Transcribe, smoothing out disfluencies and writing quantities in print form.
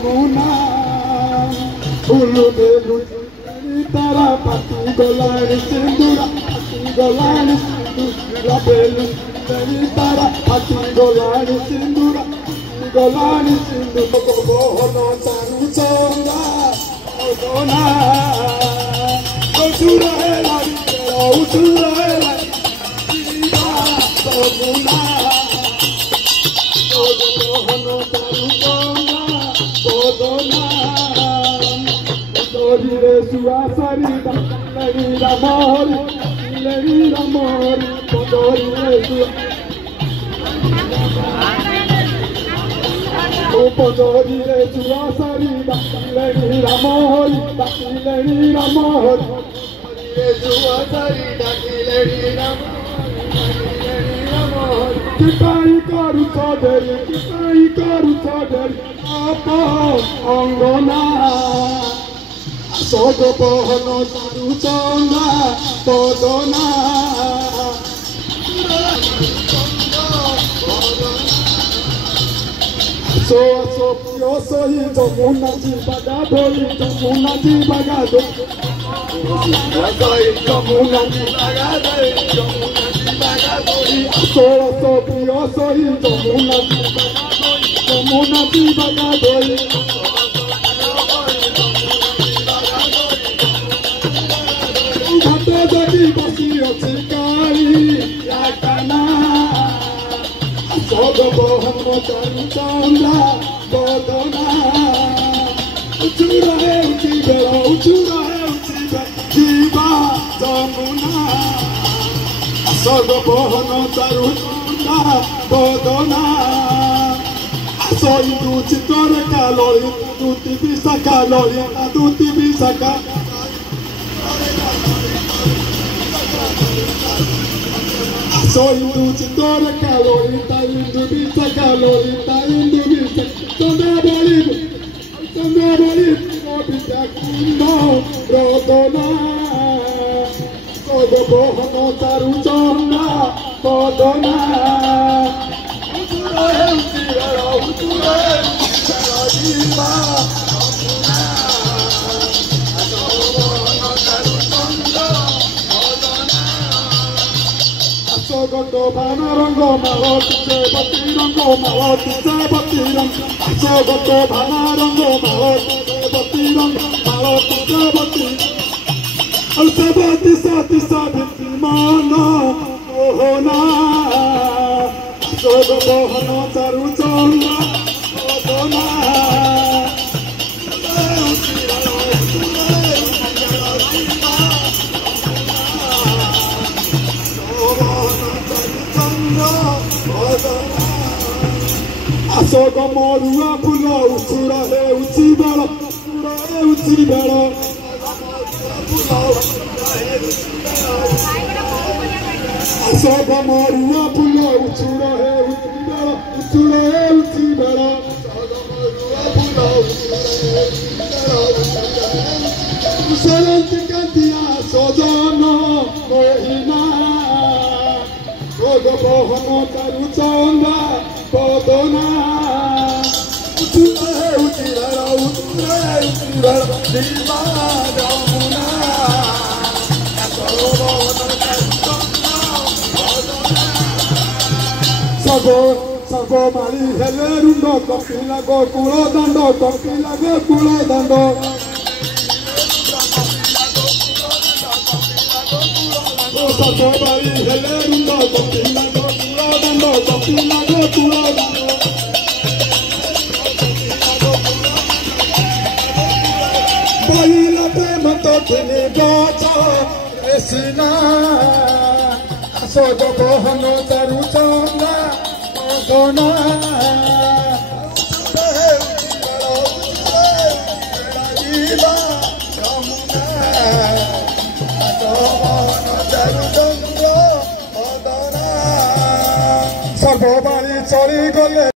मुना उलु value तारा पाती गलानी सिंदूरा पाती गलानी सिंदूरा बेलु तारा पाती गलानी सिंदूरा गलानी सिंदूरा बोहनो चारू चंगा ओना उचुरा है लारी उचुरा है लारी तो मुना बोहनो चारू चंगा बोदना रे सुआ सरिदा लड़ी रामोरी पदोरी रे सुआ ओ पदोरी रे सुआ सरिदा लड़ी रामोरी रे सुआ सरिदा लड़ी रामोरी किताई करू चौधरी आपा अंगना सोग बहनो चारू चंगा बदना सो सो पियो सोई जमुना जी बागा धोई जमुना जी बागा धोई जमुना जी बागा धोई सो सो पियो सोई जमुना जी बागा धोई जगी बसी अच्छी काली लाटना सोग बहनो चारू चंगा बदना उचुरा है उची बेड़ा जीवा जमुना सोग बहनो चारू चंगा बदना सो इंदु चित्तर calorie Dutee बिसाका lorry Dutee बिसाका soy dulce toda calorita indu bisa calorita indu bisa sonda bolito no bisa kuno rodona todo bohno taru chonna podona uturo jiva Sogoto banarango maloti se batirango Sogoto banarango maloti se batirango Al sabati sati sabiti mana ohona Sogoto hano charu chonga ohona Asogo morua pulo utsura he uchibara Asogo morua pulo utsura he uchibara Salanti kantia sojono mohina Sogo bohno taru chonga bodona uchira diva jamuna Sabo mali hele rundo kopila go kulo dando Sabo mali hele rundo kopila go kulo dando Baila prema totini bocha esina Asogo bohno charu chonga bodona Diva